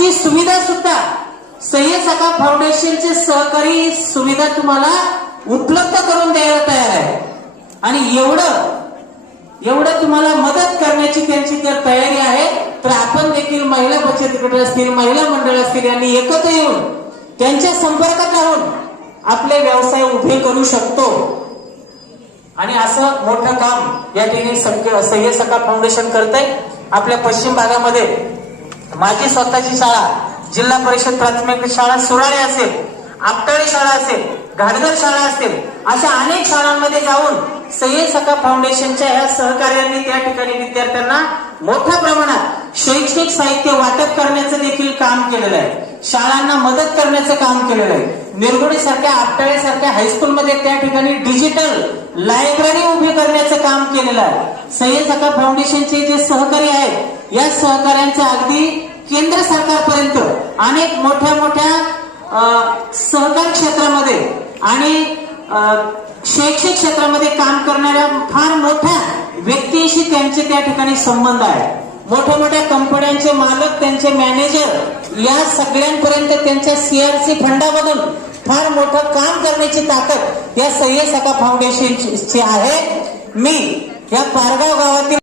ची सुविधा सुद्धा सह्य सखा फाउंडेशनचे सहकारी सुविधा तुम्हाला उपलब्ध करून द्यायला तयार आहे. आणि एवढं एवढं तुम्हाला मदत करण्याची त्यांची जर तयारी आहे. तर आपण देखील महिला बचत गट असतील महिला मंडळ असतील यांनी एकत्र येऊन त्यांच्या संपर्कात राहून आपले व्यवसाय उभे करू शकतो. आणि असं मोठं काम या ठिकाणी सख्य- सह्य सखा फाउंडेशन करत आहे आपल्या पश्चिम भागामध्ये माझी स्वतःची शाळा जिल्हा परिषद प्राथमिक शाळा सुराळे असेल आपटाळी शाळा असेल घाटघर शाळा असेल अशा अनेक शाळांमध्ये जाऊन सय्यद सका फाउंडेशनच्या ह्या सहकार्याने त्या ठिकाणी विद्यार्थ्यांना मोठ्या प्रमाणात शैक्षणिक साहित्य वाटप करण्याचं देखील काम केलेलं आहे. शाळांना मदत करण्याचं काम केलेलं आहे. निर्गुडी सारख्या आपटाळे सारख्या हायस्कूलमध्ये त्या ठिकाणी डिजिटल लायब्ररी उभी करण्या काम केलेलं आहे. सह्य सखा फाउंडेशनचे जे सहकारी आहेत या सहकार्यांचं अगदी केंद्र सरकारपर्यंत अनेक मोठ्या मोठ्या सहकार क्षेत्रामध्ये आणि शैक्षणिक क्षेत्रामध्ये काम करणाऱ्या फार मोठ्या व्यक्तींशी त्यांचे त्या ठिकाणी संबंध आहे मोठ्या मोठ्या कंपन्यांचे मालक त्यांचे मॅनेजर या सगळ्यांपर्यंत त्यांच्या सीआरसी फंडामधून फार मोठं काम करण्याची ताकद या सह्य सखा फाउंडेशनची आहे. मी या पारगाव गावातील